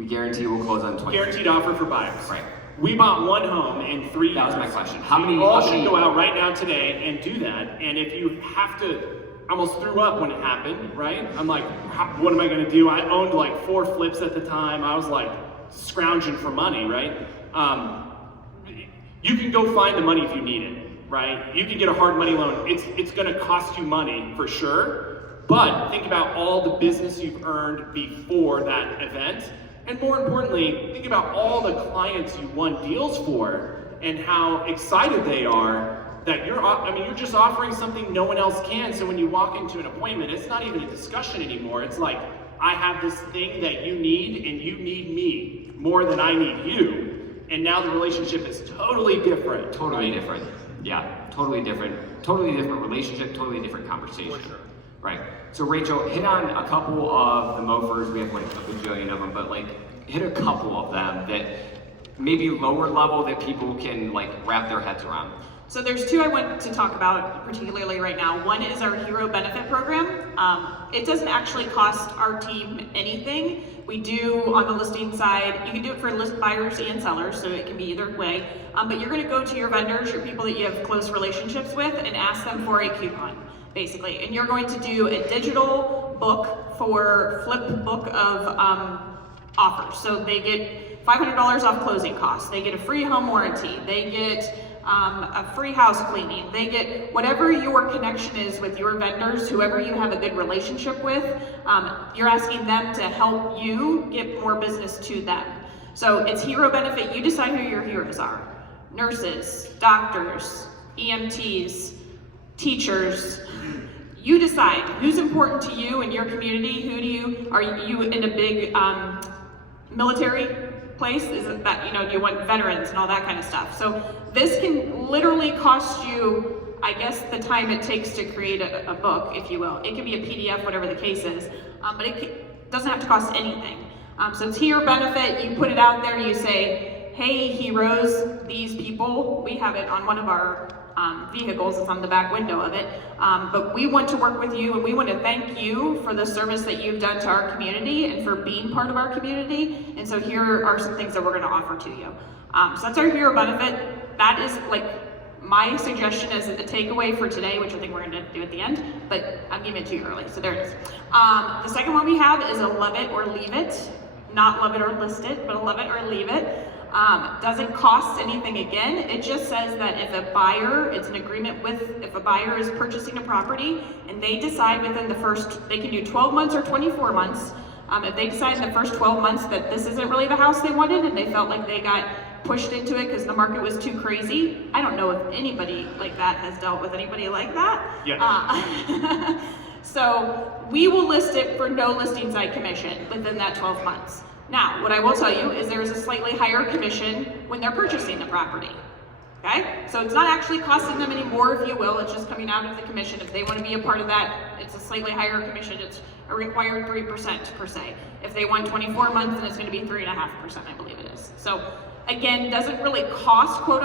We guarantee we'll close on 20. Guaranteed offer for buyers. Right. We bought one home in 3 years. That was my question. You all should go out right now today and do that. And if you have to, I almost threw up when it happened, right? I'm like, what am I gonna do? I owned like 4 flips at the time. I was like scrounging for money, right? You can go find the money if you need it, right? You can get a hard money loan. It's gonna cost you money for sure, but think about all the business you've earned before that event. And more importantly, think about all the clients you won deals for and how excited they are that you're just offering something no one else can. So when you walk into an appointment, it's not even a discussion anymore. It's like, I have this thing that you need and you need me more than I need you. And now the relationship is totally different. Totally different. Yeah, totally different. Totally different relationship, totally different conversation. For sure. Right. So Rachel, hit on a couple of the mofers. We have like a bajillion of them, but like hit a couple of them that maybe lower level that people can like wrap their heads around. So there's 2 I want to talk about particularly right now. One is our Hero Benefit Program. It doesn't actually cost our team anything. We do on the listing side, you can do it for list buyers and sellers, so it can be either way. But you're gonna go to your vendors, your people that you have close relationships with, and ask them for a coupon, basically. And you're going to do a digital book for flip book of offers. So they get $500 off closing costs. They get a free home warranty. They get a free house cleaning. They get whatever your connection is with your vendors, whoever you have a good relationship with, you're asking them to help you get more business to them. So it's hero benefit. You decide who your heroes are. Nurses, doctors, EMTs, teachers. You decide who's important to you in your community. Are you in a big military place? Is it that, do you want veterans and all that kind of stuff? So this can literally cost you, I guess, the time it takes to create a book, if you will. It can be a PDF, whatever the case is, but it doesn't have to cost anything. So it's hero benefit. You put it out there, you say, hey heroes, these people, we have it on one of our vehicles, it's on the back window of it, but we want to work with you and we want to thank you for the service that you've done to our community and for being part of our community, and so here are some things that we're going to offer to you. So that's our hero benefit. That is like my suggestion as a takeaway for today, which I think we're going to do at the end, but I'm giving it to you early, so there it is. The second one we have is a love it or leave it. Not love it or list it, but a love it or leave it. Doesn't cost anything again. It just says that if a buyer, it's an agreement with, if a buyer is purchasing a property and they decide within the first, they can do 12 months or 24 months. If they decide in the first 12 months that this isn't really the house they wanted and they felt like they got pushed into it because the market was too crazy. I don't know if anybody like that has dealt with anybody like that. Yes. So we will list it for no listing site commission within that 12 months. Now, what I will tell you is there is a slightly higher commission when they're purchasing the property. Okay? So it's not actually costing them any more, if you will. It's just coming out of the commission. If they want to be a part of that, it's a slightly higher commission. It's a required 3% per se. If they want 24 months, then it's going to be 3.5%, I believe it is. So again, doesn't really cost quote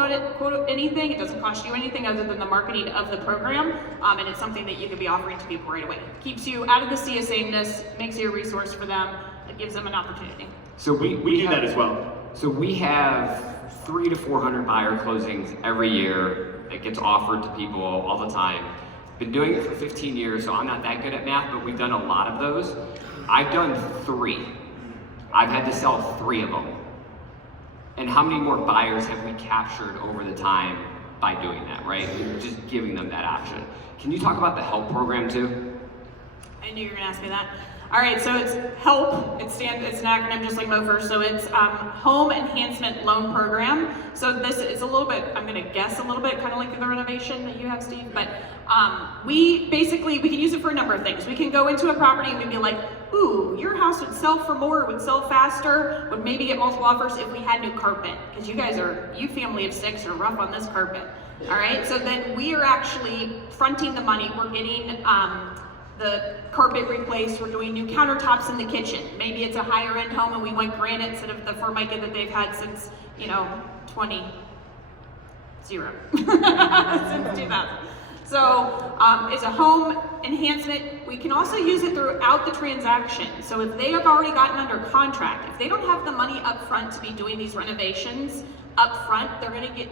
anything. It doesn't cost you anything other than the marketing of the program, and it's something that you could be offering to people right away. Keeps you out of the sea of sameness, makes you a resource for them. It gives them an opportunity. So we do that as well. So we have 300 to 400 buyer closings every year. It gets offered to people all the time. Been doing it for 15 years, so I'm not that good at math, but we've done a lot of those. I've done 3. I've had to sell 3 of them. And how many more buyers have we captured over the time by doing that, right? Just giving them that option. Can you talk about the HELP program too? I knew you were gonna ask me that. All right, so it's HELP. It's an acronym just like MOFR. So it's Home Enhancement Loan Program. So this is a little bit, I'm gonna guess a little bit, kind of like the renovation that you have, Steve. But we can use it for a number of things. We can go into a property and we'd be like, ooh, your house would sell for more, would sell faster, would maybe get multiple offers if we had new carpet. Because you family of 6 are rough on this carpet. All right, so then we are actually fronting the money. We're getting the carpet replaced, we're doing new countertops in the kitchen. Maybe it's a higher end home and we want granite instead of the Formica that they've had since, 2000. since 2000. So it's a home enhancement. We can also use it throughout the transaction. So if they have already gotten under contract, if they don't have the money up front to be doing these renovations up front,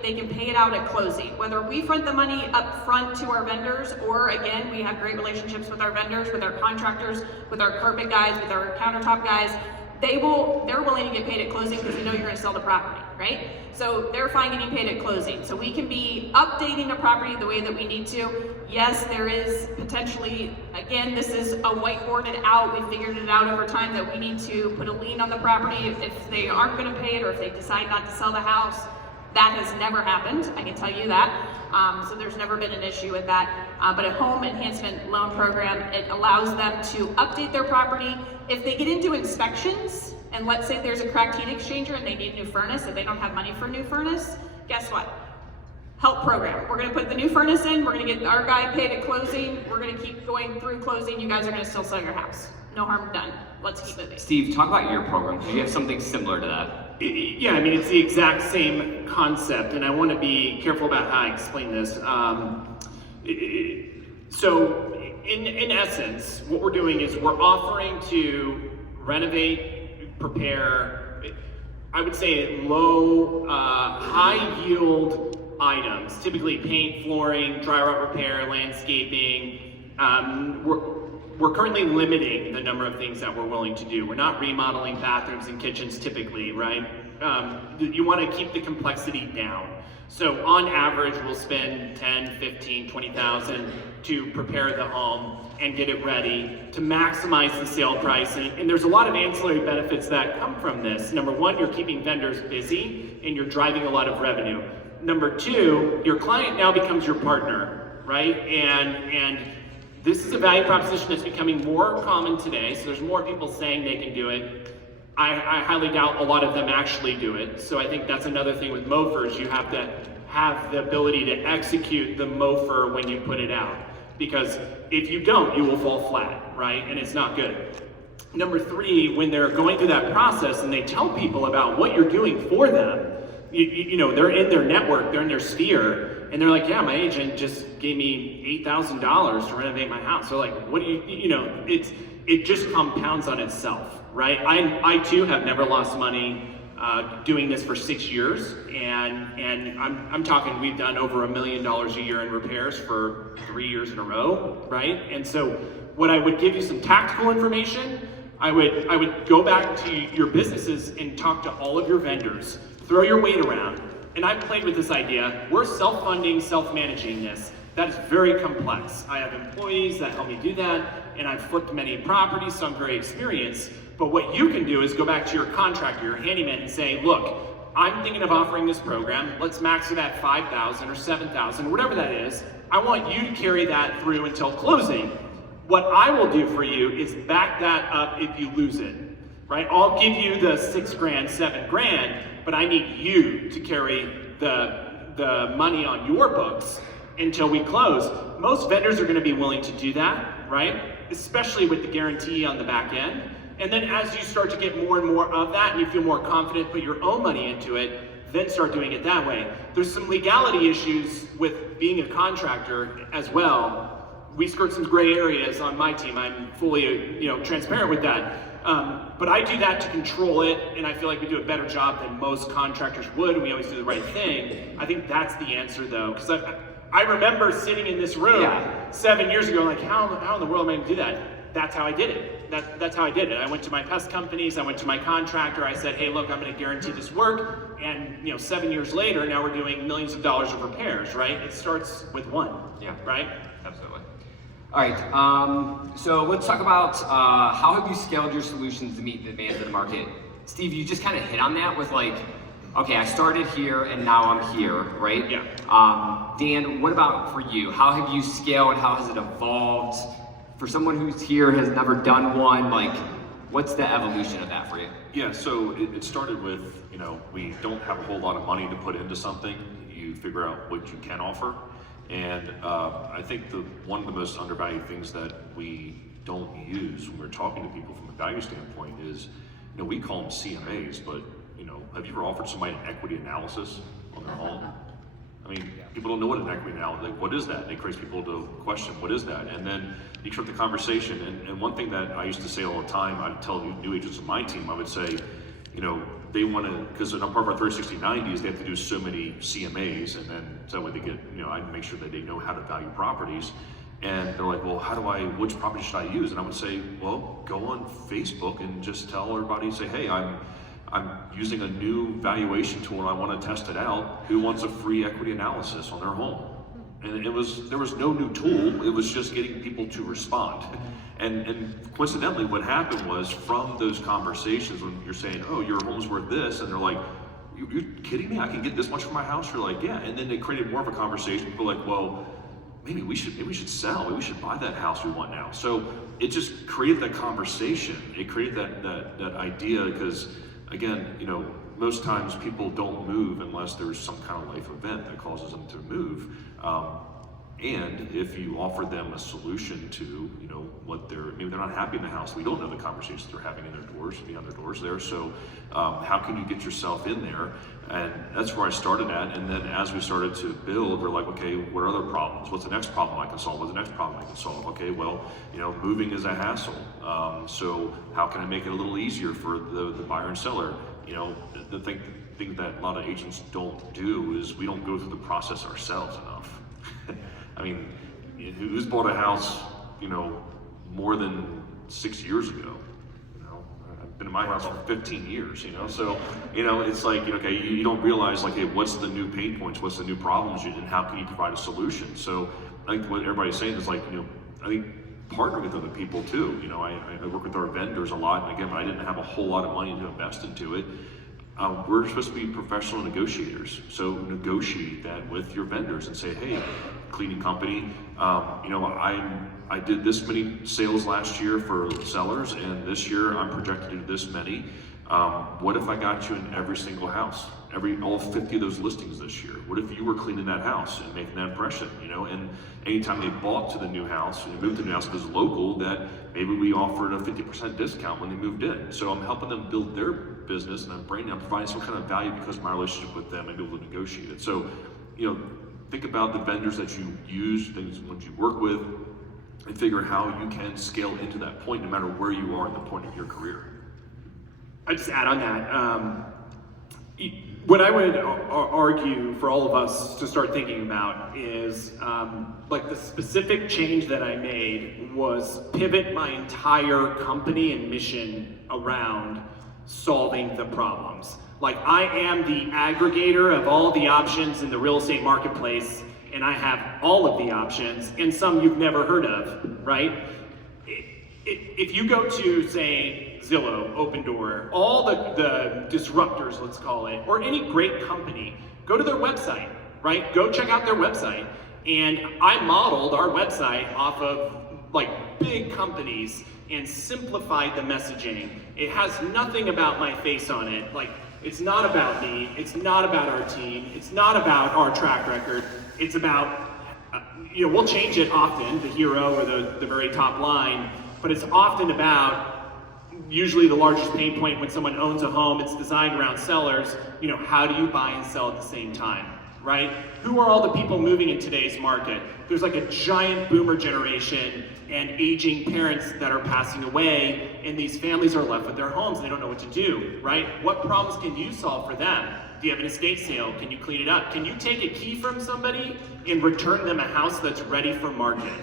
they can pay it out at closing. Whether we front the money up front to our vendors, or again, we have great relationships with our vendors, with our contractors, with our carpet guys, with our countertop guys. They're willing to get paid at closing because they know you're going to sell the property, right? So they're fine getting paid at closing. So we can be updating a property the way that we need to. Yes, there is potentially, again, this is a whiteboarded out. We figured it out over time that we need to put a lien on the property if they aren't going to pay it, or if they decide not to sell the house. That has never happened, I can tell you that. So there's never been an issue with that. But a home enhancement loan program, it allows them to update their property. If they get into inspections, and let's say there's a cracked heat exchanger and they need a new furnace, and they don't have money for a new furnace, guess what? Help program. We're gonna put the new furnace in, we're gonna get our guy paid at closing, we're gonna keep going through closing, you guys are gonna still sell your house. No harm done. Let's keep moving. Steve, talk about your program, because you have something similar to that. Yeah, I mean, it's the exact same concept, and I want to be careful about how I explain this. So, in essence, what we're doing is we're offering to renovate, prepare, I would say low, high yield items, typically paint, flooring, dry rot repair, landscaping. We're currently limiting the number of things that we're willing to do. We're not remodeling bathrooms and kitchens typically, right? You want to keep the complexity down. So on average, we'll spend 10, 15, 20,000 to prepare the home and get it ready to maximize the sale price. And there's a lot of ancillary benefits that come from this. Number one, you're keeping vendors busy and you're driving a lot of revenue. Number two, your client now becomes your partner, right? And this is a value proposition that's becoming more common today, so there's more people saying they can do it. I highly doubt a lot of them actually do it, so I think that's another thing with mofers. You have to have the ability to execute the mofer when you put it out, because if you don't, you will fall flat, right? And it's not good. Number three, when they're going through that process and they tell people about what you're doing for them, you know, they're in their network, they're in their sphere, and they're like, yeah, my agent just gave me $8,000 to renovate my house. So like, what do you know, it just compounds on itself, right? I too have never lost money doing this for 6 years, and I'm talking, we've done over $1 million a year in repairs for 3 years in a row, right? And so what I would give you some tactical information, I would go back to your businesses and talk to all of your vendors, throw your weight around. And I've played with this idea. We're self-funding, self-managing this. That is very complex. I have employees that help me do that, and I've flipped many properties, so I'm very experienced. But what you can do is go back to your contractor, your handyman, and say, look, I'm thinking of offering this program. Let's max it at 5,000 or 7,000, whatever that is. I want you to carry that through until closing. What I will do for you is back that up if you lose it, right? I'll give you the $6 grand, $7 grand, but I need you to carry the money on your books until we close. Most vendors are going to be willing to do that, right? Especially with the guarantee on the back end. And then as you start to get more and more of that and you feel more confident, put your own money into it, then start doing it that way. There's some legality issues with being a contractor as well. We skirt some gray areas on my team. I'm fully, transparent with that. But I do that to control it, and I feel like we do a better job than most contractors would, and we always do the right thing. I think that's the answer, though, because I remember sitting in this room 7 years ago, like, how in the world am I going to do that? That's how I did it. That's how I did it. I went to my pest companies, I went to my contractor, I said, hey, look, I'm going to guarantee this work, and 7 years later, now we're doing millions of dollars of repairs, right? It starts with one, right? Absolutely. All right, so let's talk about how have you scaled your solutions to meet the demands of the market? Steve, you just kind of hit on that with like, okay, I started here and now I'm here, right? Yeah. Dan, what about for you? How have you scaled? How has it evolved? For someone who's here, has never done one, like, what's the evolution of that for you? Yeah, so it started with, we don't have a whole lot of money to put into something. You figure out what you can offer. And I think one of the most undervalued things that we don't use when we're talking to people from a value standpoint is, we call them CMAs, but have you ever offered somebody an equity analysis on their home? I mean, people don't know what an equity analysis, like what is that? It creates people to question, what is that? And then you start the conversation. And one thing that I used to say all the time, I'd tell new agents on my team, I would say, you know, they want to, because a part of our 360-90 is they have to do so many CMAs, and then so that way they get, you know, I make sure that they know how to value properties. And they're like, well, which property should I use? And I would say, well, go on Facebook and just tell everybody, say, hey, I'm using a new valuation tool and I want to test it out. Who wants a free equity analysis on their home? And there was no new tool. It was just getting people to respond. And coincidentally, what happened was from those conversations when you're saying, oh, your home's worth this, and they're like, you're kidding me? I can get this much for my house? You're like, yeah. And then they created more of a conversation. People were like, well, maybe we should sell. Maybe we should buy that house we want now. So it just created that conversation. It created that idea because, again, you know, most times people don't move unless there's some kind of life event that causes them to move. And if you offer them a solution to, you know, maybe they're not happy in the house. We don't know the conversations they're having behind their doors there. So how can you get yourself in there? And that's where I started at. And then as we started to build, we're like, okay, what are other problems? What's the next problem I can solve? What's the next problem I can solve? Okay, well, you know, moving is a hassle. So how can I make it a little easier for the buyer and seller? You know, the thing that a lot of agents don't do is we don't go through the process ourselves enough. I mean, who's bought a house, you know, more than 6 years ago? You know, I've been in my house for 15 years, you know, so, you know, it's like, okay, you don't realize, like, hey, what's the new pain points, what's the new problems, and how can you provide a solution? So I think what everybody's saying is, like, you know, I think partner with other people too. You know, I work with our vendors a lot, and again, I didn't have a whole lot of money to invest into it. We're supposed to be professional negotiators, so negotiate that with your vendors and say, hey, cleaning company, you know, I did this many sales last year for sellers, and this year I'm projected to do this many. What if I got you in every single house, all 50 of those listings this year? What if you were cleaning that house and making that impression, you know? And anytime they bought to the new house and moved to the new house, it was local, that maybe we offered a 50% discount when they moved in. So I'm helping them build their business, and I'm providing some kind of value because of my relationship with them and be able to negotiate it. So, you know, think about the vendors that you use, things ones you work with, and figure out how you can scale into that point no matter where you are in the point of your career. I just add on that. What I would argue for all of us to start thinking about is like the specific change that I made was pivot my entire company and mission around solving the problems. Like, I am the aggregator of all the options in the real estate marketplace, and I have all of the options, and some you've never heard of, right? If you go to, say, Zillow, Open Door, all the disruptors, let's call it, or any great company, go to their website, right? Go check out their website. And I modeled our website off of like big companies and simplified the messaging. It has nothing about my face on it. Like, it's not about me, it's not about our team, it's not about our track record. It's about, you know, we'll change it often, the hero or the very top line, but it's often about usually the largest pain point when someone owns a home. It's designed around sellers. You know, how do you buy and sell at the same time, right? Who are all the people moving in today's market? There's like a giant boomer generation and aging parents that are passing away, and these families are left with their homes and they don't know what to do, right? What problems can you solve for them? Do you have an estate sale? Can you clean it up? Can you take a key from somebody and return them a house that's ready for market?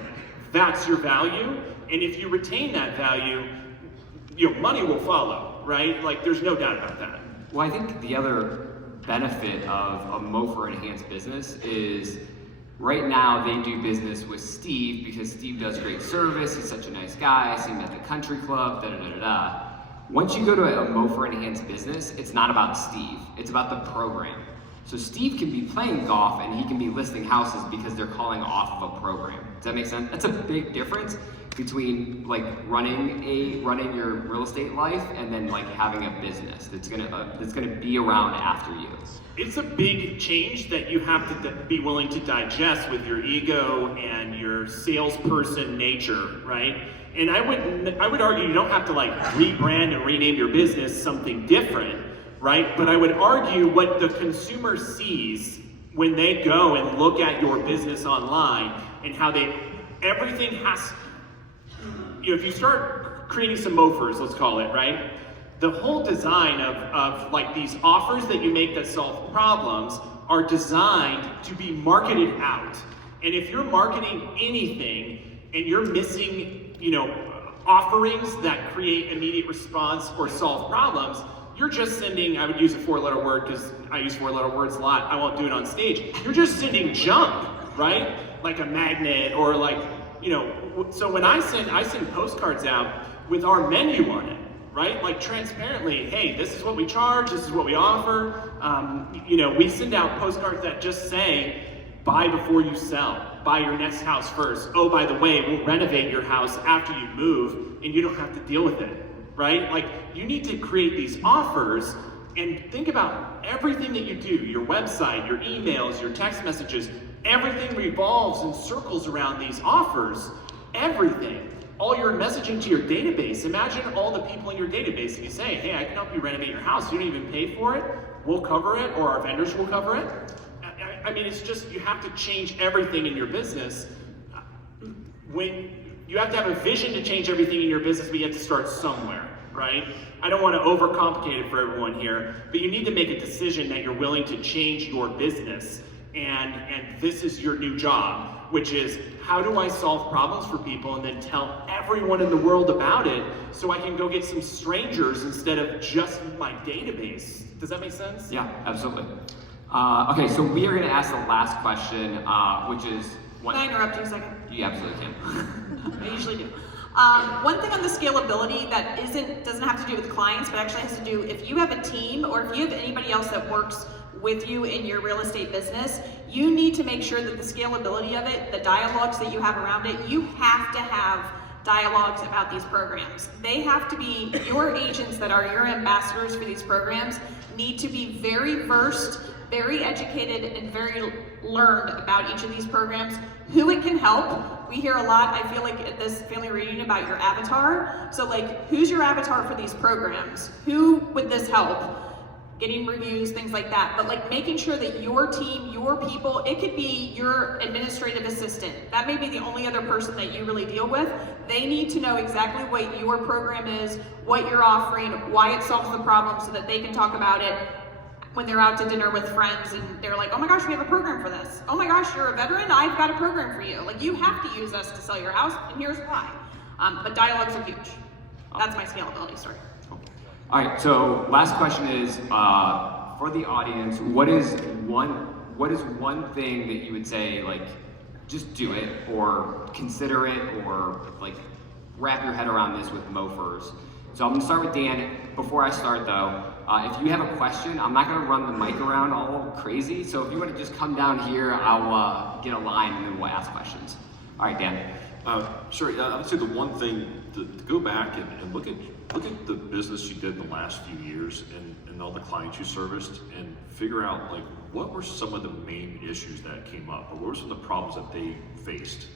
That's your value. And if you retain that value, your money will follow, right? Like, there's no doubt about that. Well, I think the other benefit of a Mofer enhanced business is right now they do business with Steve because Steve does great service. He's such a nice guy. I see him at the country club, da-da-da-da-da. Once you go to a Mofer enhanced business, it's not about Steve. It's about the program. So Steve can be playing golf and he can be listing houses because they're calling off of a program. Does that make sense? That's a big difference between like running your real estate life and then like having a business that's gonna be around after you. It's a big change that you have to be willing to digest with your ego and your salesperson nature, right? And I would argue you don't have to like rebrand and rename your business something different, right? But I would argue what the consumer sees when they go and look at your business online and how everything has, if you start creating some mofers, let's call it, right? The whole design of like these offers that you make that solve problems are designed to be marketed out. And if you're marketing anything and you're missing, offerings that create immediate response or solve problems, you're just sending, I would use a 4-letter word because I use 4-letter words a lot, I won't do it on stage. You're just sending junk, right? Like a magnet or like, so when I send postcards out with our menu on it, right? Like transparently, hey, this is what we charge, this is what we offer. We send out postcards that just say, buy before you sell. Buy your next house first. Oh, by the way, we'll renovate your house after you move and you don't have to deal with it, right? Like you need to create these offers and think about everything that you do, your website, your emails, your text messages, everything revolves and circles around these offers, everything. All your messaging to your database. Imagine all the people in your database and you say, hey, I can help you renovate your house. You don't even pay for it. We'll cover it, or our vendors will cover it. I mean, it's just, you have to change everything in your business. When you have to have a vision to change everything in your business, but you have to start somewhere, right? I don't want to overcomplicate it for everyone here, but you need to make a decision that you're willing to change your business. And this is your new job, which is, how do I solve problems for people and then tell everyone in the world about it so I can go get some strangers instead of just my database? Does that make sense? Yeah, absolutely. Okay, so we are going to ask the last question, which is... Can I interrupt you a second? You absolutely can. I usually do. One thing on the scalability that doesn't have to do with clients, but actually has to do if you have a team or if you have anybody else that works with you in your real estate business, you need to make sure that the scalability of it, the dialogues that you have around it, you have to have dialogues about these programs. They have to be, your agents that are your ambassadors for these programs need to be very versed, very educated, and very learned about each of these programs, who it can help. We hear a lot, I feel like at this family reunion, about your avatar. So like, who's your avatar for these programs? Who would this help? Getting reviews, things like that, but like making sure that your team, your people, it could be your administrative assistant. That may be the only other person that you really deal with. They need to know exactly what your program is, what you're offering, why it solves the problem, so that they can talk about it when they're out to dinner with friends and they're like, oh my gosh, we have a program for this. Oh my gosh, you're a veteran, I've got a program for you. Like, you have to use us to sell your house, and here's why. But dialogues are huge. That's my scalability story. All right, so last question is, for the audience, what is one thing that you would say, like, just do it, or consider it, or like wrap your head around this with mofers? So I'm gonna start with Dan. Before I start though, if you have a question, I'm not gonna run the mic around all crazy, so if you wanna just come down here, I'll get a line and then we'll ask questions. All right, Dan. Sure, I would say the one thing to go back and look at the business you did in the last few years and all the clients you serviced, and figure out like what were some of the main issues that came up, or what were some of the problems that they faced,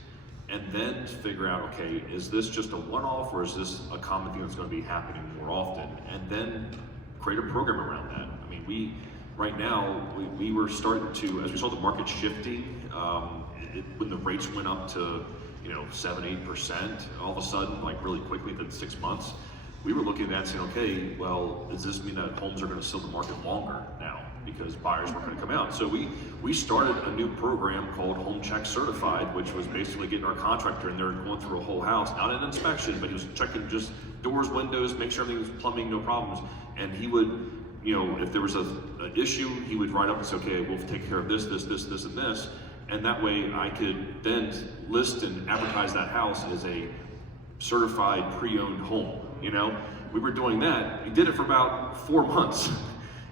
and then figure out, okay, is this just a one-off, or is this a common thing that's going to be happening more often, and then create a program around that. I mean, we were starting to, as we saw the market shifting, when the rates went up to 7-8% all of a sudden, like really quickly within 6 months, we were looking at that saying, okay, well, does this mean that homes are going to sit in the market longer now because buyers weren't going to come out? So we started a new program called Home Check Certified, which was basically getting our contractor in there and going through a whole house, not an inspection, but he was checking just doors, windows, make sure everything was plumbing, no problems. And he would, if there was an issue, he would write up and say, okay, we'll take care of this, and this. And that way I could then list and advertise that house as a certified pre-owned home. We were doing that. We did it for about 4 months.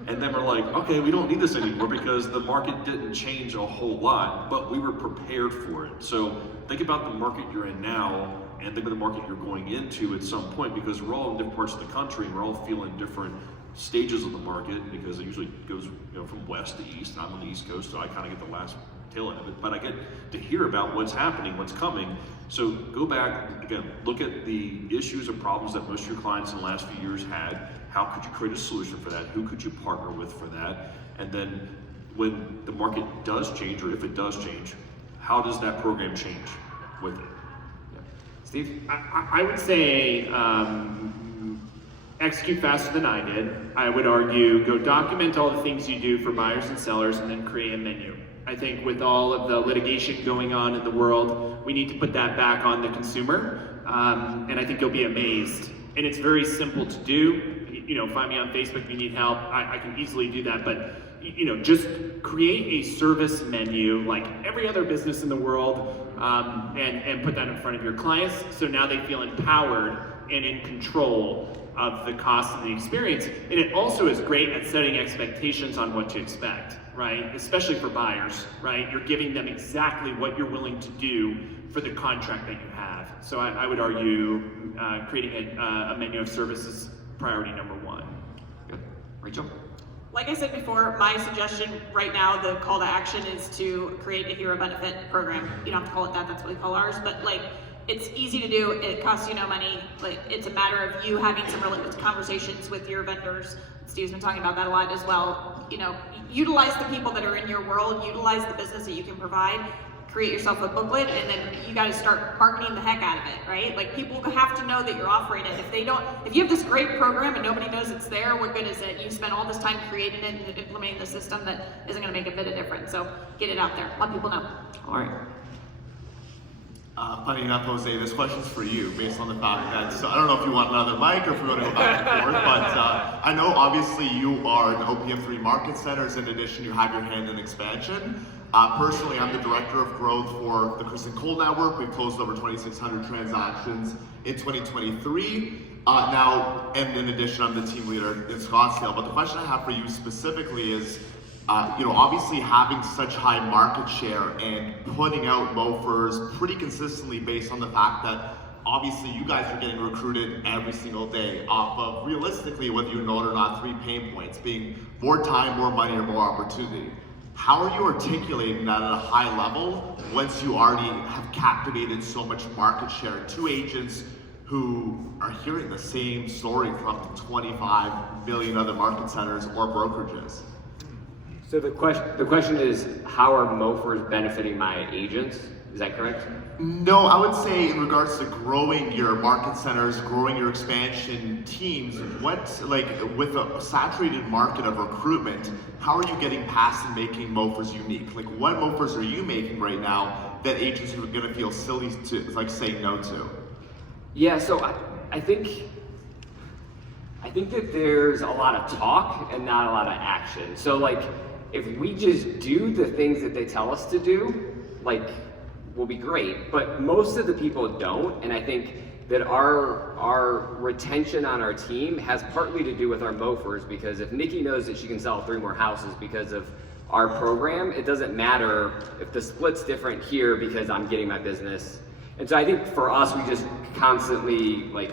And then we're like, okay, we don't need this anymore because the market didn't change a whole lot, but we were prepared for it. So think about the market you're in now, and think about the market you're going into at some point, because we're all in different parts of the country, and we're all feeling different stages of the market, because it usually goes from west to east, and I'm on the East Coast, so I kind of get the last tail end of it, but I get to hear about what's happening, what's coming. So go back, again, look at the issues and problems that most of your clients in the last few years had. How could you create a solution for that? Who could you partner with for that? And then when the market does change, or if it does change, how does that program change with it? Steve? I would say execute faster than I did. I would argue go document all the things you do for buyers and sellers and then create a menu. I think with all of the litigation going on in the world, we need to put that back on the consumer, and I think you'll be amazed. And it's very simple to do. You know, find me on Facebook if you need help. I can easily do that, but you know, just create a service menu like every other business in the world, and put that in front of your clients, so now they feel empowered and in control of the cost and the experience. And it also is great at setting expectations on what to expect, right? Especially for buyers, right? You're giving them exactly what you're willing to do for the contract that you have. So I would argue creating a menu of services priority number one. Good. Rachel? Like I said before, my suggestion right now, the call to action is to create a hero benefit program. You don't have to call it that, that's what we call ours, but like, it's easy to do, it costs you no money. Like, it's a matter of you having some real conversations with your vendors. Steve's been talking about that a lot as well. You know, utilize the people that are in your world, utilize the business that you can provide, create yourself a booklet, and then you gotta start marketing the heck out of it, right? Like, people have to know that you're offering it. If you have this great program and nobody knows it's there, what good is it? You spent all this time creating it and implementing the system that isn't gonna make a bit of difference. So get it out there, let people know. All right. Funny enough, Jose, this question's for you, based on the fact that, so I don't know if you want another mic or if we want to go back and forth, but I know obviously you are an OPM3 market centers. In addition, you have your hand in expansion. Personally, I'm the director of growth for the Chris and Cole Network. We've closed over 2,600 transactions in 2023. And in addition, I'm the team leader in Scottsdale. But the question I have for you specifically is, you know, obviously having such high market share and putting out mofers pretty consistently based on the fact that obviously you guys are getting recruited every single day off of, realistically, whether you know it or not, 3 pain points, being more time, more money, or more opportunity. How are you articulating that at a high level once you already have captivated so much market share to agents who are hearing the same story from 25 million other market centers or brokerages? So the question is, how are mofers benefiting my agents? Is that correct? No, I would say in regards to growing your market centers, growing your expansion teams, with a saturated market of recruitment, how are you getting past and making mofers unique? Like, what mofers are you making right now that agents are gonna feel silly to say no to? Yeah, so I think that there's a lot of talk and not a lot of action. So like, if we just do the things that they tell us to do, like, will be great. But most of the people don't, and I think that our retention on our team has partly to do with our mofers, because if Nikki knows that she can sell 3 more houses because of our program, it doesn't matter if the split's different here because I'm getting my business. And so I think for us, we just constantly like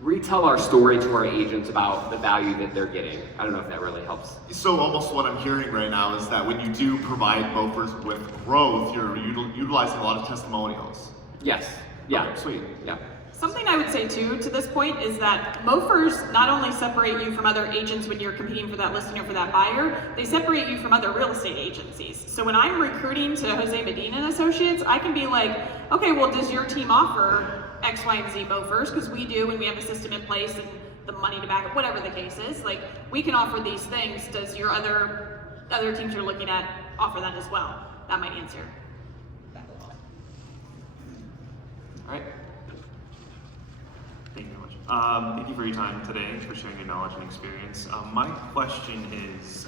retell our story to our agents about the value that they're getting. I don't know if that really helps. So almost what I'm hearing right now is that when you do provide mofers with growth, you're utilizing a lot of testimonials. Yes. Yeah. Okay, sweet. Yeah. Something I would say too to this point is that mofers not only separate you from other agents when you're competing for that listing or for that buyer, they separate you from other real estate agencies. So when I'm recruiting to Jose Medina and Associates, I can be like, okay, well, does your team offer X, Y, and Z mofers? Because we do, and we have a system in place and the money to back it, whatever the case is. Like, we can offer these things. Does your other teams you're looking at offer that as well? That might answer that a lot. All right. Thank you very much. Thank you for your time today, for sharing your knowledge and experience. My question is,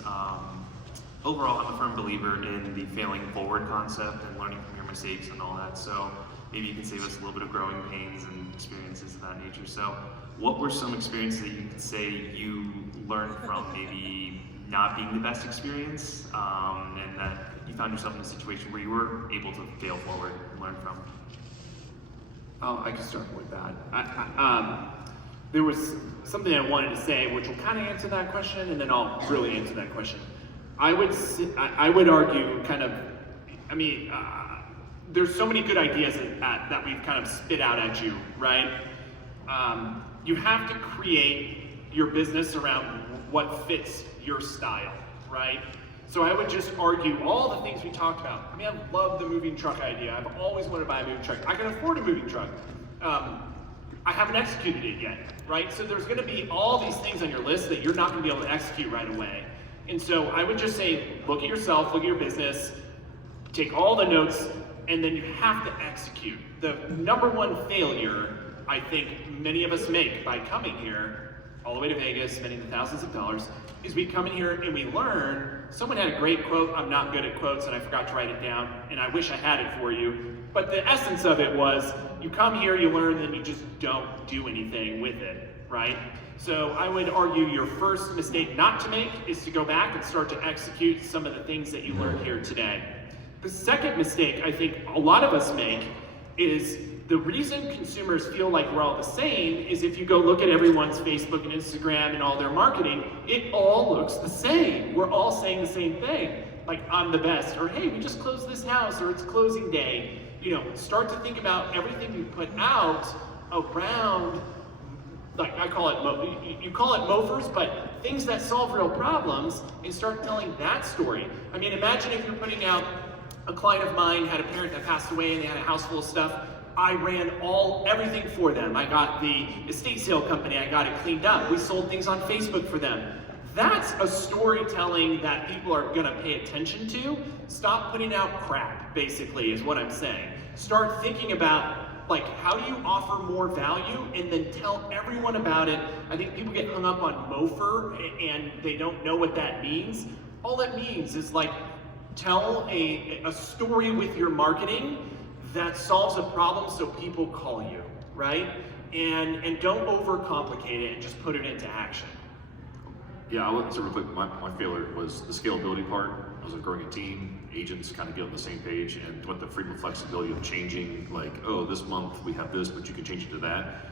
overall, I'm a firm believer in the failing forward concept and learning from your mistakes and all that. So maybe you can save us a little bit of growing pains and experiences of that nature. So what were some experiences that you could say you learned from maybe not being the best experience, and that you found yourself in a situation where you were able to fail forward and learn from? Oh, I can start with that. There was something I wanted to say, which will kind of answer that question, and then I'll really answer that question. I would argue there's so many good ideas that we've kind of spit out at you, right? You have to create your business around what fits your style, right? So I would just argue all the things we talked about. I mean, I love the moving truck idea. I've always wanted to buy a moving truck. I can afford a moving truck. I haven't executed it yet, right? So there's gonna be all these things on your list that you're not gonna be able to execute right away. And so I would just say, look at yourself, look at your business, take all the notes, and then you have to execute. The number one failure I think many of us make by coming here, all the way to Vegas, spending the thousands of dollars, is we come in here and we learn. Someone had a great quote. I'm not good at quotes and I forgot to write it down, and I wish I had it for you. But the essence of it was, you come here, you learn, then you just don't do anything with it, right? So I would argue your first mistake not to make is to go back and start to execute some of the things that you learned here today. The second mistake I think a lot of us make is the reason consumers feel like we're all the same is if you go look at everyone's Facebook and Instagram and all their marketing, it all looks the same. We're all saying the same thing, like I'm the best, or hey, we just closed this house, or it's closing day. You know, start to think about everything you put out around, like I call it, you call it mofers, but things that solve real problems, and start telling that story. I mean, imagine if you're putting out, a client of mine had a parent that passed away and they had a house full of stuff. I ran everything for them. I got the estate sale company, I got it cleaned up. We sold things on Facebook for them. That's a storytelling that people are gonna pay attention to. Stop putting out crap, basically, is what I'm saying. Start thinking about, like, how do you offer more value, and then tell everyone about it. I think people get hung up on mofer and they don't know what that means. All it means is, like, tell a story with your marketing that solves a problem so people call you, right? And don't overcomplicate it and just put it into action. Yeah, I would say real quick, my failure was the scalability part. I was growing a team, agents kind of get on the same page, and with the freedom and flexibility of changing, like, oh, this month we have this, but you can change it to that.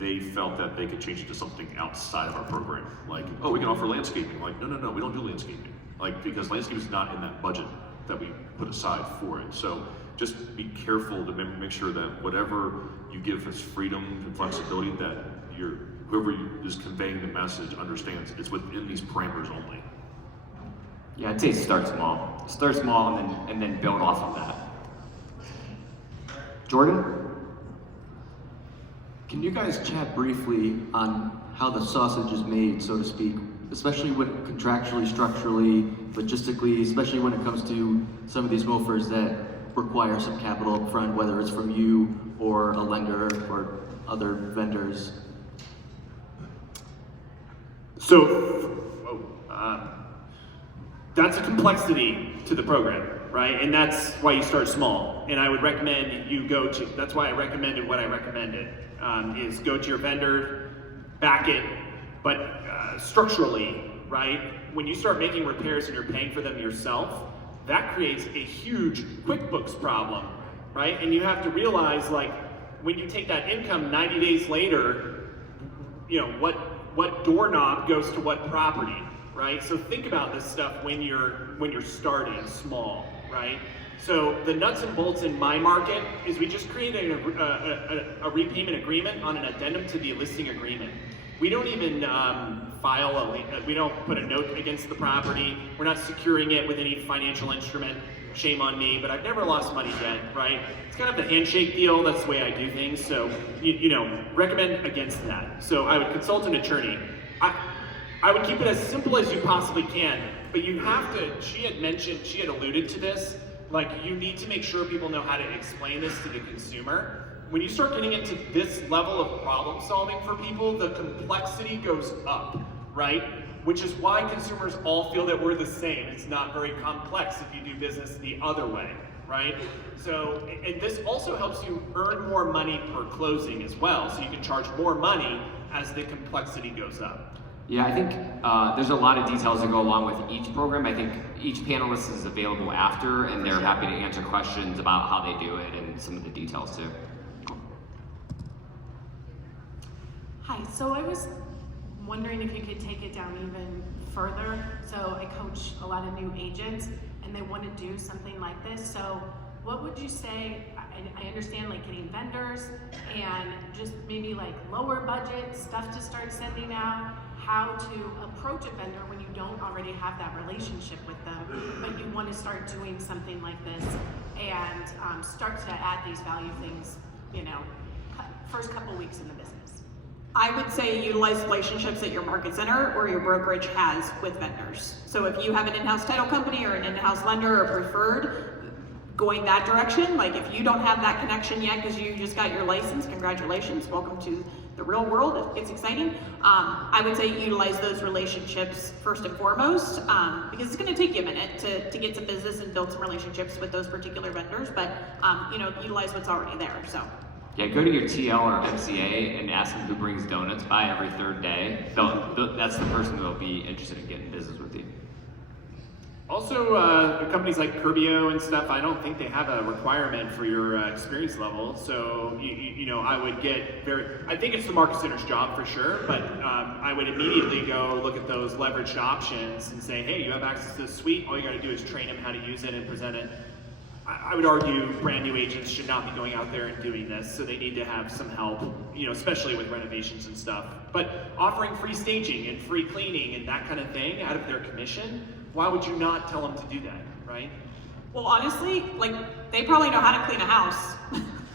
They felt that they could change it to something outside of our program. Like, oh, we can offer landscaping. Like, no, we don't do landscaping. Like, because landscaping is not in that budget that we put aside for it. So just be careful to make sure that whatever you give as freedom and flexibility, that whoever is conveying the message understands it's within these parameters only. Yeah, I'd say start small. Start small and then build off of that. Jordan? Can you guys chat briefly on how the sausage is made, so to speak, especially when contractually, structurally, logistically, especially when it comes to some of these mofers that require some capital up front, whether it's from you or a lender or other vendors? So, that's a complexity to the program, right? And that's why you start small. And I would recommend you that's why I recommended what I recommended, is go to your vendor, back it, but structurally, right? When you start making repairs and you're paying for them yourself, that creates a huge QuickBooks problem, right? And you have to realize, like, when you take that income 90 days later, you know, what doorknob goes to what property, right? So think about this stuff when you're starting small, right? So the nuts and bolts in my market is we just created a repayment agreement on an addendum to the listing agreement. We don't even we don't put a note against the property. We're not securing it with any financial instrument. Shame on me, but I've never lost money yet, right? It's kind of the handshake deal. That's the way I do things. So, you know, recommend against that. So I would consult an attorney. I would keep it as simple as you possibly can, but you have to, she had alluded to this, like, you need to make sure people know how to explain this to the consumer. When you start getting into this level of problem solving for people, the complexity goes up, right? Which is why consumers all feel that we're the same. It's not very complex if you do business the other way, right? So, and this also helps you earn more money per closing as well, so you can charge more money as the complexity goes up. Yeah, I think there's a lot of details that go along with each program. I think each panelist is available after, and they're happy to answer questions about how they do it and some of the details too. Hi, so I was wondering if you could take it down even further. So I coach a lot of new agents and they want to do something like this. So what would you say, I understand like getting vendors and just maybe like lower budget stuff to start sending out. how to approach a vendor when you don't already have that relationship with them, but you want to start doing something like this and start to add these value things, first couple weeks in the business. I would say utilize relationships that your market center or your brokerage has with vendors. So if you have an in-house title company or an in-house lender or preferred, going that direction. Like if you don't have that connection yet because you just got your license, congratulations, welcome to the real world, it's exciting. I would say utilize those relationships first and foremost, because it's gonna take you a minute to get some business and build some relationships with those particular vendors, but utilize what's already there, so. Yeah, go to your TL or MCA and ask them who brings donuts by every third day. That's the person that'll be interested in getting business with you. Also, companies like Curbio and stuff, I don't think they have a requirement for your experience level. So, I would I think it's the market center's job for sure, but I would immediately go look at those leveraged options and say, hey, you have access to the suite. All you got to do is train them how to use it and present it. I would argue brand new agents should not be going out there and doing this, so they need to have some help, especially with renovations and stuff. But offering free staging and free cleaning and that kind of thing out of their commission, why would you not tell them to do that, right? Well, honestly, they probably know how to clean a house.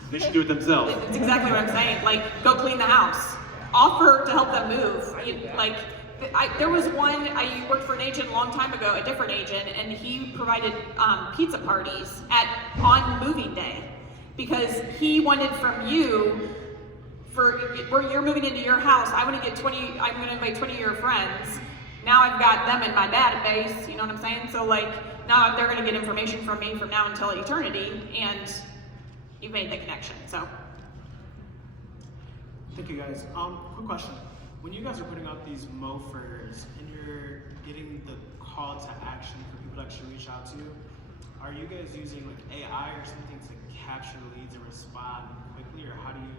They should do it themselves. That's exactly what I'm saying. Go clean the house. Offer to help them move. There was one, I worked for an agent a long time ago, a different agent, and he provided pizza parties on moving day because he wanted from you, where you're moving into your house, I'm gonna invite 20 of your friends. Now I've got them in my database, you know what I'm saying? So now they're gonna get information from me from now until eternity, and you've made the connection, so. Thank you guys. Quick question. When you guys are putting out these mofers and you're getting the call to action for people to actually reach out to you, are you guys using AI or something to capture leads and respond quickly, or how do you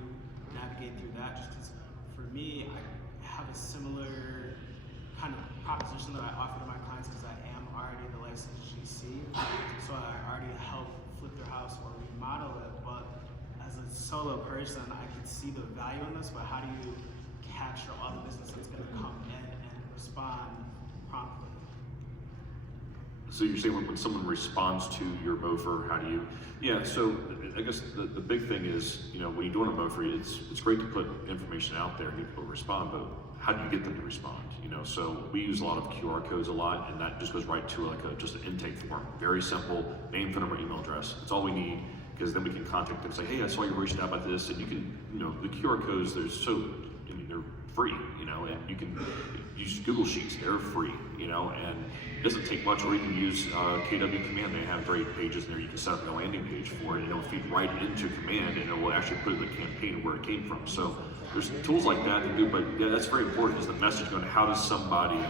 navigate through that? Just because for me, I have a similar kind of proposition that I offer to my clients because I am already the licensed GC, so I already help flip their house or remodel it, but as a solo person, I can see the value in this, but how do you capture all the business that's going to come in and respond promptly? So you're saying when someone responds to your mofer, how do you? Yeah. So I guess the big thing is, when you're doing a mofer, it's great to put information out there and get people to respond, but how do you get them to respond? So we use a lot of QR codes a lot, and that just goes right to just an intake form. Very simple, name, phone number, email address. That's all we need, because then we can contact them and say, hey, I saw you reached out about this, and you can, the QR codes, they're free, and you can use Google Sheets, they're free, and it doesn't take much, or you can use KW Command. They have great pages in there. You can set up a landing page for it, and it'll feed right into Command, and it will actually put the campaign where it came from. So there's tools like that to do, but yeah, that's very important, is the message going to how does somebody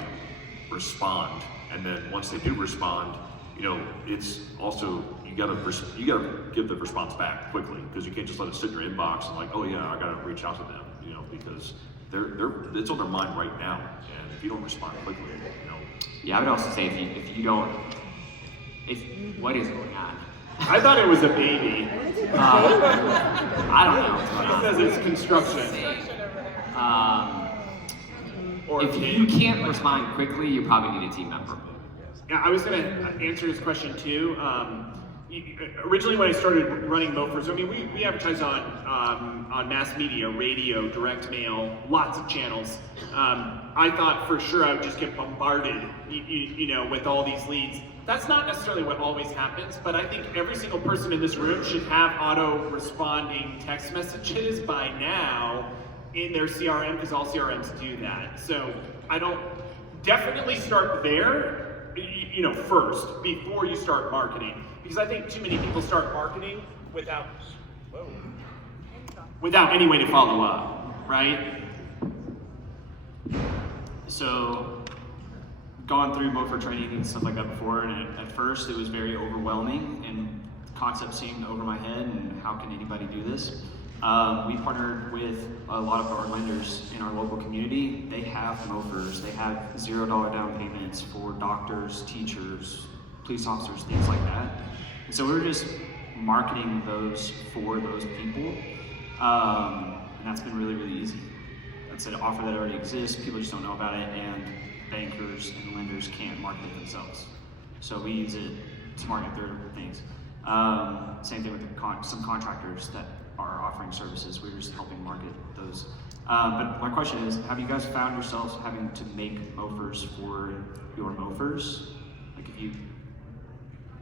respond, and then once they do respond, it's also, you gotta give the response back quickly, because you can't just let it sit in your inbox and oh yeah, I gotta reach out to them, because it's on their mind right now, and if you don't respond quickly, Yeah, I would also say if you don't, what is going on? I thought it was a baby. I don't know what's going on. Because it's construction. If you can't respond quickly, you probably need a team member. Yeah, I was going to answer this question too. Originally, when I started running mofers, we advertise on mass media, radio, direct mail, lots of channels. I thought for sure I would just get bombarded, with all these leads. That's not necessarily what always happens, but I think every single person in this room should have auto-responding text messages by now in their CRM, because all CRMs do that. So definitely start there, first, before you start marketing. Because I think too many people start marketing without any way to follow up, right? So, gone through mofer training and stuff like that before, and at first it was very overwhelming, and concepts seemed over my head, and how can anybody do this? We partnered with a lot of our lenders in our local community. They have mofers, they have $0 down payments for doctors, teachers, police officers, things like that. And so we were just marketing those for those people, and that's been really, really easy. it's an offer that already exists, people just don't know about it, and bankers and lenders can't market it themselves. So we use it to market their things. Same thing with some contractors that are offering services. We're just helping market those. But my question is, have you guys found yourselves having to make mofers for your mofers? Like if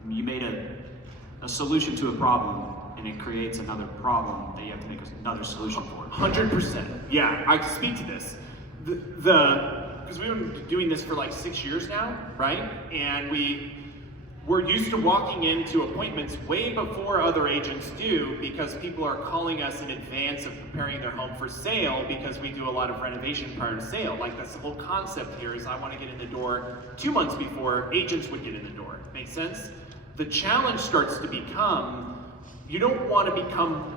you made a solution to a problem and it creates another problem that you have to make another solution for. 100%. Yeah, I can speak to this. Because we've been doing this for like 6 years now, right? And we're used to walking into appointments way before other agents do, because people are calling us in advance of preparing their home for sale, because we do a lot of renovation prior to sale. Like, that's the whole concept here, is I want to get in the door 2 months before agents would get in the door. Make sense? The challenge starts to become, you don't want to become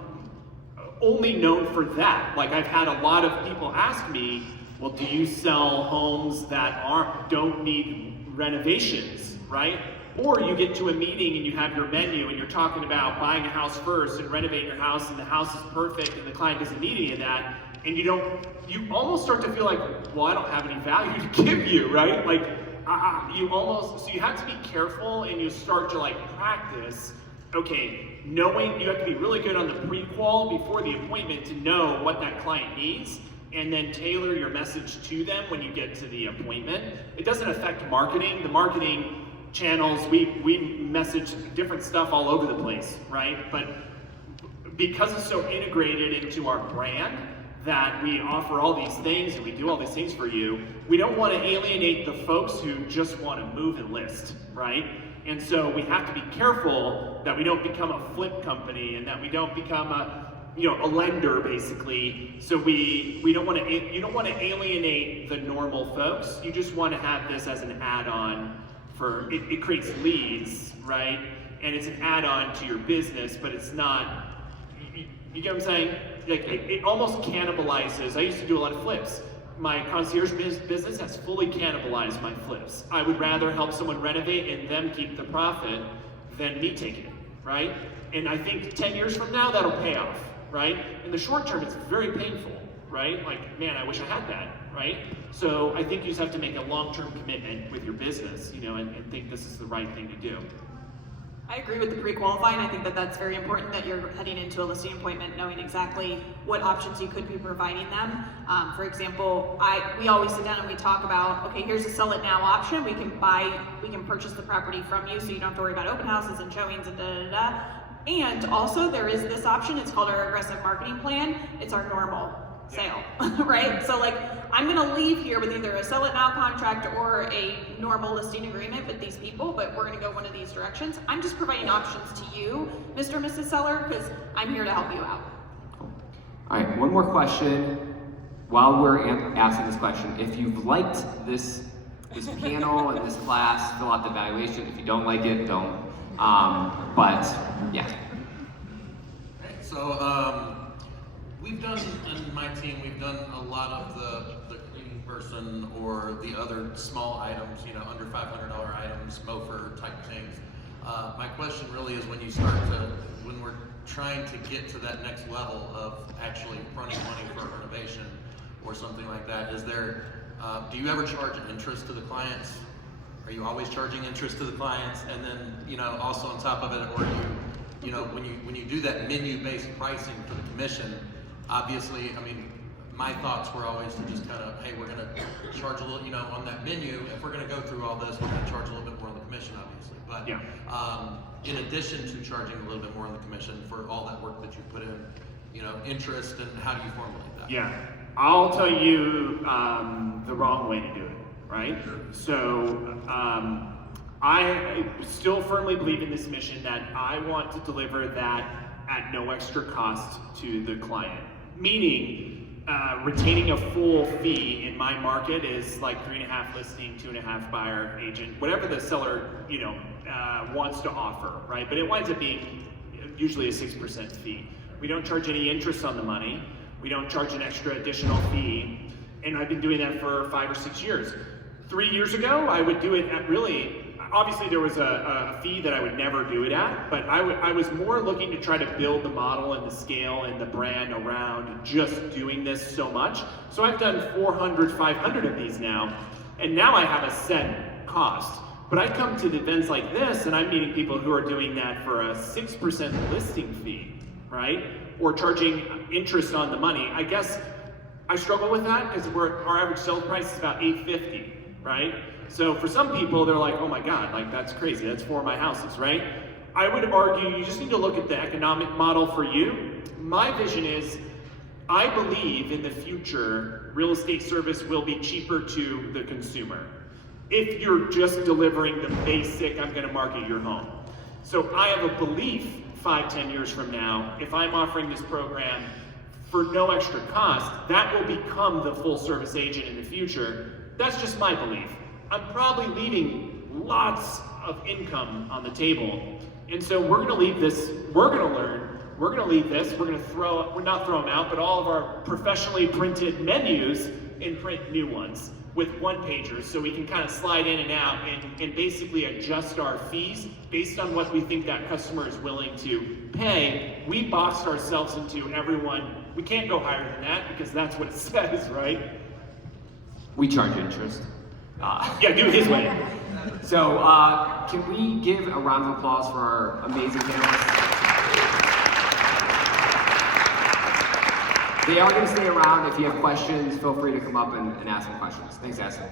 only known for that. Like, I've had a lot of people ask me, well, do you sell homes that don't need renovations, right? Or you get to a meeting and you have your menu and you're talking about buying a house first and renovating your house, and the house is perfect and the client doesn't need any of that, and you almost start to feel like, well, I don't have any value to give you, right? Like, so you have to be careful, and you start to like practice, okay, knowing you have to be really good on the pre-qual before the appointment to know what that client needs, and then tailor your message to them when you get to the appointment. It doesn't affect marketing. The marketing channels, we message different stuff all over the place, right? But because it's so integrated into our brand that we offer all these things and we do all these things for you, we don't want to alienate the folks who just want to move and list, right? And so we have to be careful that we don't become a flip company and that we don't become a lender, basically. So you don't want to alienate the normal folks. You just want to have this as an add-on for, it creates leads, right? And it's an add-on to your business, but it's not, you get what I'm saying? Like, it almost cannibalizes. I used to do a lot of flips. My concierge business has fully cannibalized my flips. I would rather help someone renovate and them keep the profit than me take it, right? And I think 10 years from now, that'll pay off, right? In the short term, it's very painful, right? Like, man, I wish I had that, right? So I think you just have to make a long-term commitment with your business, and think this is the right thing to do. I agree with the pre-qualifying. I think that that's very important, that you're heading into a listing appointment knowing exactly what options you could be providing them. For example, we always sit down and we talk about, okay, here's a sell it now option. We can purchase the property from you, so you don't have to worry about open houses and showings and da-da-da. And also there is this option, it's called our aggressive marketing plan. It's our normal sale, right? So like, I'm gonna leave here with either a sell it now contract or a normal listing agreement with these people, but we're gonna go one of these directions. I'm just providing options to you, Mr. and Mrs. Seller, because I'm here to help you out. Cool. All right, one more question. While we're asking this question, if you've liked this panel and this class, fill out the evaluation. If you don't like it, don't. But yeah. So we've done, in my team, we've done a lot of the cleaning person or the other small items, under $500 items, mofer type things. My question really is, when we're trying to get to that next level of actually fronting money for a renovation or something like that, do you ever charge interest to the clients? Are you always charging interest to the clients? And then, also on top of it, or when you do that menu-based pricing for the commission, obviously, my thoughts were always to just kind of, hey, we're gonna charge a little, on that menu, if we're gonna go through all this, we're gonna charge a little bit more on the commission, obviously. But yeah. In addition to charging a little bit more on the commission for all that work that you put in, interest, and how do you formulate that? Yeah, I'll tell you the wrong way to do it, right? So I still firmly believe in this mission that I want to deliver that at no extra cost to the client. Meaning, retaining a full fee in my market is like 3.5 listing, 2.5 buyer agent, whatever the seller, wants to offer, right? But it winds up being usually a 6% fee. We don't charge any interest on the money. We don't charge an extra additional fee. And I've been doing that for 5 or 6 years. 3 years ago, I would do it at really, obviously there was a fee that I would never do it at, but I was more looking to try to build the model and the scale and the brand around just doing this so much. So I've done 400, 500 of these now, and now I have a set cost. But I come to the events like this, and I'm meeting people who are doing that for a 6% listing fee, right? Or charging interest on the money. I guess I struggle with that because our average sales price is about $850, right? So for some people, they're like, oh my God, like that's crazy. That's 4 of my houses, right? I would argue you just need to look at the economic model for you. My vision is, I believe in the future, real estate service will be cheaper to the consumer. If you're just delivering the basic, I'm gonna market your home. So I have a belief 5-10 years from now, if I'm offering this program for no extra cost, that will become the full service agent in the future. That's just my belief. I'm probably leaving lots of income on the table. And so we're gonna leave this, we're gonna learn, we're gonna leave this, we're not throw them out, but all of our professionally printed menus and print new ones with one-pagers, so we can kind of slide in and out and basically adjust our fees based on what we think that customer is willing to pay. We boxed ourselves into everyone. We can't go higher than that because that's what it says, right? We charge interest. Yeah, do it his way. So can we give a round of applause for our amazing panelists? They are going to stay around. If you have questions, feel free to come up and ask them questions. Thanks, Aston.